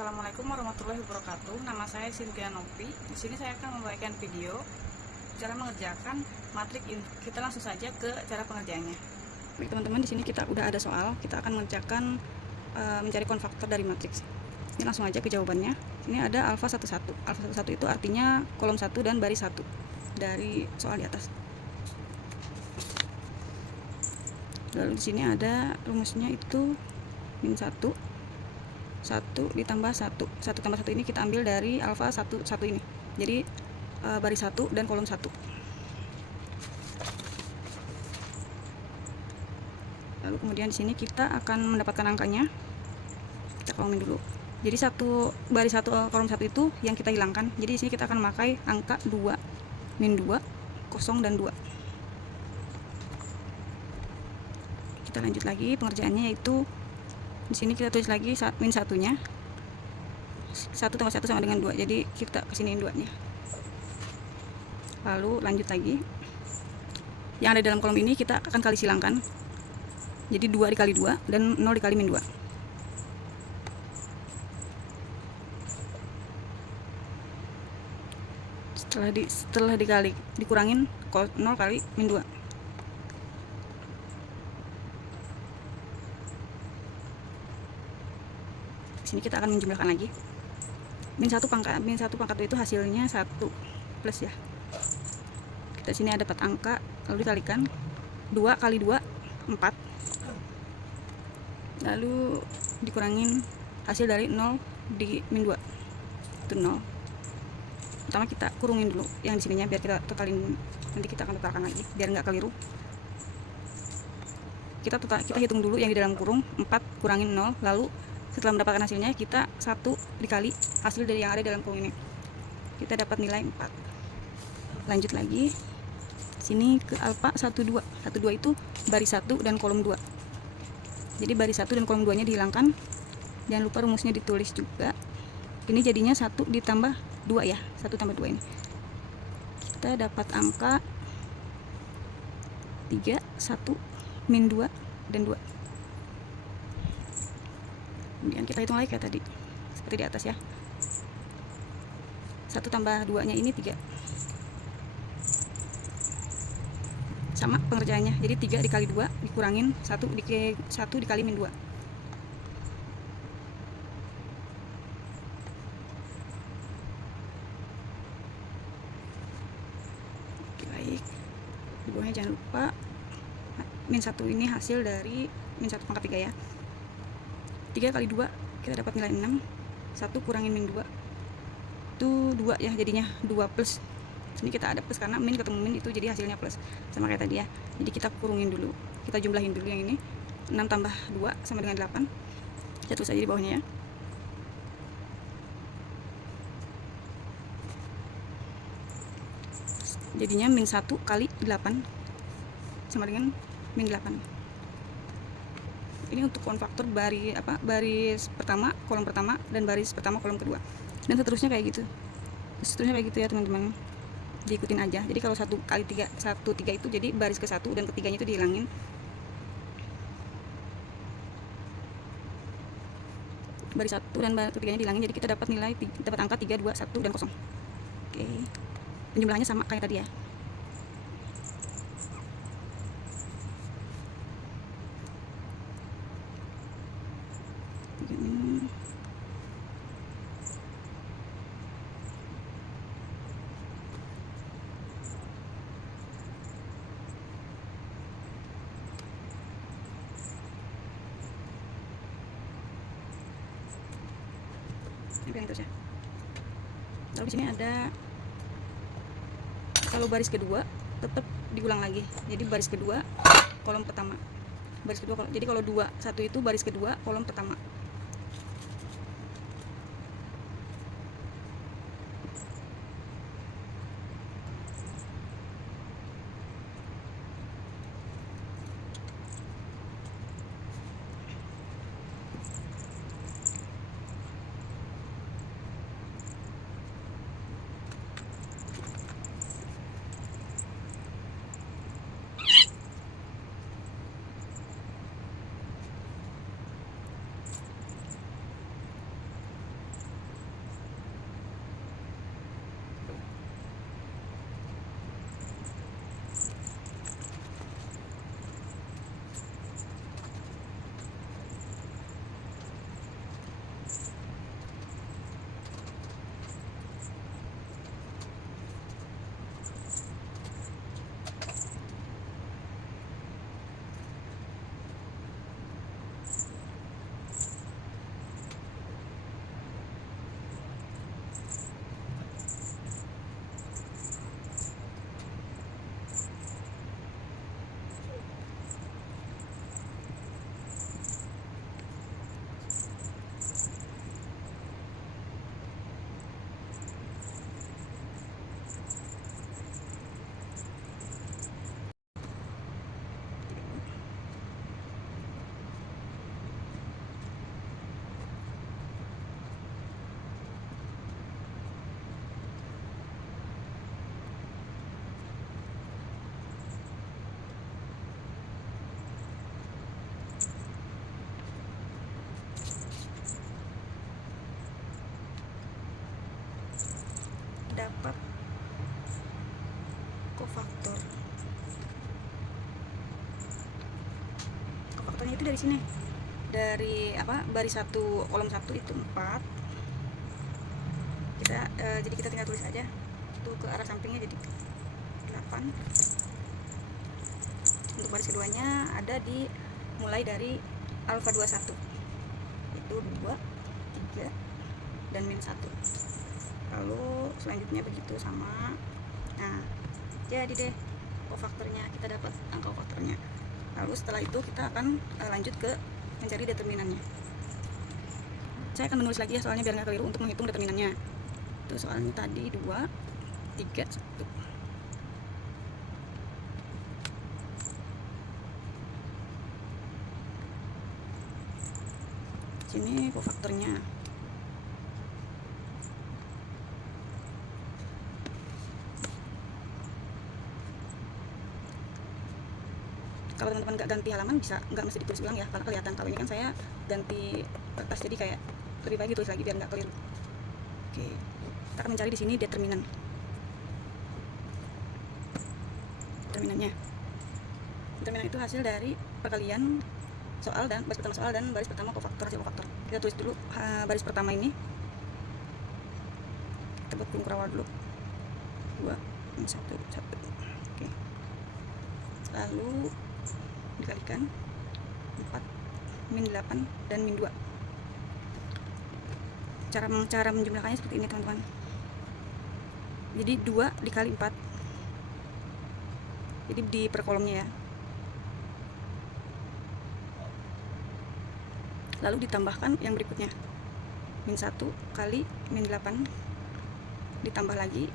Assalamualaikum warahmatullahi wabarakatuh. Nama saya Cynthia Nopi. Di sini saya akan membagikan video cara mengerjakan matrik ini. Kita langsung saja ke cara pengerjaannya. Baik teman-teman, di sini kita udah ada soal. Kita akan mengerjakan mencari konfaktor dari matriks. Ini langsung aja ke jawabannya. Ini ada alfa 11. Alfa 11 itu artinya kolom 1 dan baris 1 dari soal di atas. Lalu di sini ada rumusnya itu min 1 ditambah 1 tambah 1 ini kita ambil dari alfa 1 ini. Jadi baris 1 dan kolom 1. Lalu kemudian di sini kita akan mendapatkan angkanya. Kita kolongin dulu. Jadi baris 1 kolom 1 itu yang kita hilangkan. Jadi di sini kita akan memakai angka 2, min 2, 0 dan 2. Kita lanjut lagi pengerjaannya, yaitu di sini kita tulis lagi min 1-nya. 1 tambah 1 sama dengan 2. Jadi kita kesiniin 2-nya. Lalu lanjut lagi. Yang ada dalam kolom ini kita akan kali silangkan. Jadi 2 dikali 2 dan 0 dikali min 2. Setelah dikurangin 0 kali min 2. Sini kita akan menjumlahkan lagi. Min 1 pangkat 2 itu hasilnya 1 plus ya. Kita sini ada dapat angka, lalu dikalikan 2 kali 2 4. Lalu dikurangin hasil dari 0 di min 2. Itu 0. Pertama kita kurungin dulu yang di sininya biar kita totalin, nanti kita akan totalkan lagi biar nggak keliru. Kita hitung dulu yang di dalam kurung 4 kurangin 0, lalu setelah mendapatkan hasilnya kita 1 dikali hasil dari yang ada dalam kurung ini. Kita dapat nilai 4. Lanjut lagi. Sini ke alfa 12. 12 itu baris 1 dan kolom 2. Jadi baris 1 dan kolom 2-nya dihilangkan. Jangan lupa rumusnya ditulis juga. Ini jadinya 1 ditambah 2 ya. 1 tambah 2 ini. Kita dapat angka 3, 1, min 2 dan 2. Kemudian kita hitung lagi kayak tadi, seperti di atas ya. 1 tambah 2-nya ini 3. Sama pengerjaannya. Jadi 3 dikali 2 dikurangin 1 dikali min 2. Oke, baik. Di bawahnya jangan lupa min 1 ini hasil dari min 1 pangkat 3 ya. 3 kali 2 kita dapat nilai 6. 1 kurangin min 2 itu 2 ya, jadinya 2 plus. Sini kita ada plus karena min ketemu min itu jadi hasilnya plus, sama kayak tadi ya. Jadi kita kurungin dulu, kita jumlahin dulu yang ini. 6 tambah 2 sama dengan 8. Kita tulis aja di bawahnya ya. Jadinya min 1 kali 8 sama dengan min 8. Ini untuk konfaktor baris pertama, kolom pertama, dan baris pertama, kolom kedua. Dan seterusnya kayak gitu. Ya teman-teman. Diikutin aja. Jadi kalau 1 kali 3 itu jadi baris ke 1 dan ketiganya itu dihilangin. Baris 1 dan ketiganya dihilangin, jadi kita dapat angka 3, 2, 1 dan 0. Oke. Penjumlahannya sama kayak tadi ya. Yang terus ya. Lalu di sini ada, kalau baris kedua tetap diulang lagi. Jadi baris kedua kolom pertama. Jadi kalau 2 1 itu baris kedua kolom pertama. dapat kofaktor. Kofaktornya itu dari sini, dari baris 1 kolom 1 itu 4. Jadi kita tinggal tulis aja itu ke arah sampingnya, jadi 8. Untuk baris keduanya ada mulai dari alfa 21 itu 2, 3 dan min 1. Lalu selanjutnya begitu sama. Nah, jadi deh kofaktornya, kita dapat angka kofaktornya. Lalu setelah itu kita akan lanjut ke mencari determinannya. Saya akan menulis lagi ya, soalnya biar nggak keliru untuk menghitung determinannya. Itu soalnya tadi 2, 3, 1. Sini kofaktornya. Kalau teman-teman nggak ganti halaman, nggak mesti ditulis ulang ya, karena kelihatan. Kalau ini kan saya ganti kertas, jadi kayak lebih baik ditulis lagi biar nggak keliru. Oke, kita akan mencari di sini determinannya. Determinan itu hasil dari perkalian soal dan baris pertama soal dan baris pertama kofaktor, hasil kofaktor. Kita tulis dulu baris pertama ini. Kita buat burung kerawal dulu. 2, 1, 1. Oke. Lalu dikalikan 4, min 8 dan min 2. Cara menjumlahkannya seperti ini, teman-teman. Jadi 2 dikali 4. Jadi di per kolomnya ya. Lalu ditambahkan yang berikutnya. Min 1 kali min 8 ditambah lagi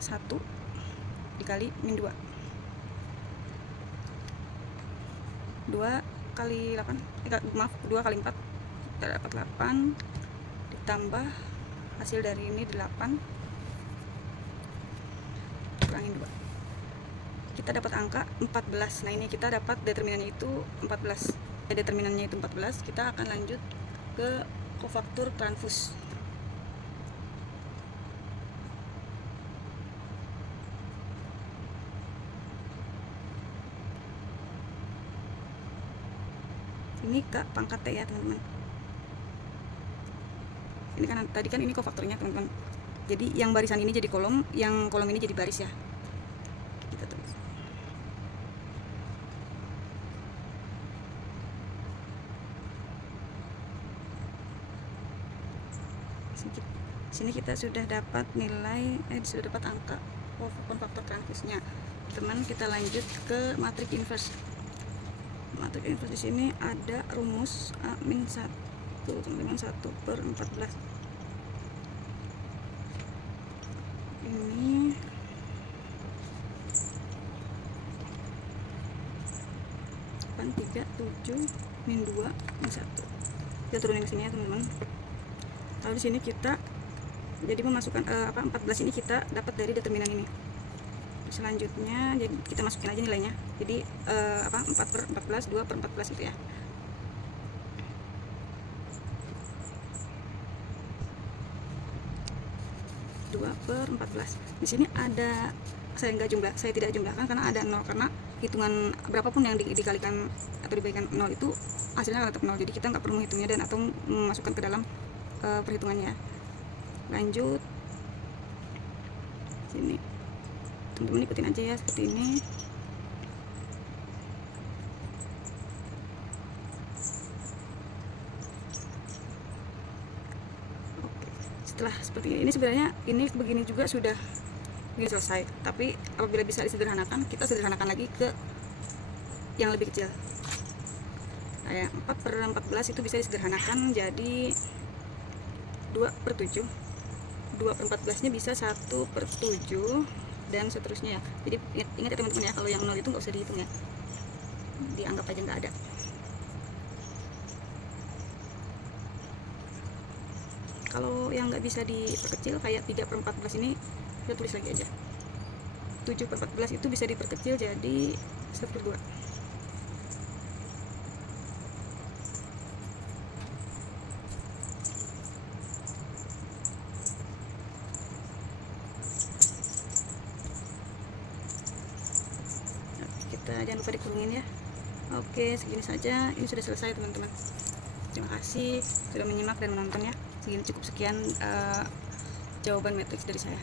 1 dikali min 2. 2 kali 8, 2 kali 4 kita dapat 8, ditambah hasil dari ini 8 kurangin 2, kita dapat angka 14. Nah, ini kita dapat determinannya itu 14. Determinannya itu 14. Kita akan lanjut ke kofaktor transfus. Ini K pangkat T ya, teman-teman. Ini kan tadi kan ini kofaktornya, teman-teman. Jadi yang barisan ini jadi kolom, yang kolom ini jadi baris ya. Kita tulis. Sini kita sudah dapat nilai, sudah dapat angka kofaktor transfusnya. Teman, kita lanjut ke matrik inverse. Matrik inverse di sini ada rumus A min 1, teman-teman, 1/14. Ini kan 3, 7, min 2, min 1. Kita turunin ke sini ya, teman-teman. Lalu di sini kita jadi memasukkan 14 ini kita dapat dari determinan ini. Selanjutnya jadi kita masukin aja nilainya. Jadi 4/14, 2/14 itu ya. Di sini ada, saya tidak jumlahkan karena ada 0, karena hitungan berapapun yang dikalikan atau diberikan 0 itu hasilnya tetap 0. Jadi kita nggak perlu menghitungnya dan atau memasukkan ke dalam perhitungannya. Lanjut sini, teman-teman ikutin aja ya seperti ini. Oke, setelah seperti ini sebenarnya ini begini juga sudah selesai, tapi apabila bisa disederhanakan, kita sederhanakan lagi ke yang lebih kecil. Kayak 4/14 itu bisa disederhanakan jadi 2/7. 2/14 nya bisa 1/7 dan seterusnya ya. Jadi ingat ya, teman-teman ya, kalau yang 0 itu nggak usah dihitung ya, dianggap aja nggak ada. Kalau yang nggak bisa diperkecil kayak 3/14 ini, kita tulis lagi aja. 7/14 itu bisa diperkecil jadi 1/2. jangan lupa dikurungin ya. Oke, segini saja, ini sudah selesai teman-teman. Terima kasih sudah menyimak dan menonton ya. Segini cukup sekian jawaban matriks dari saya.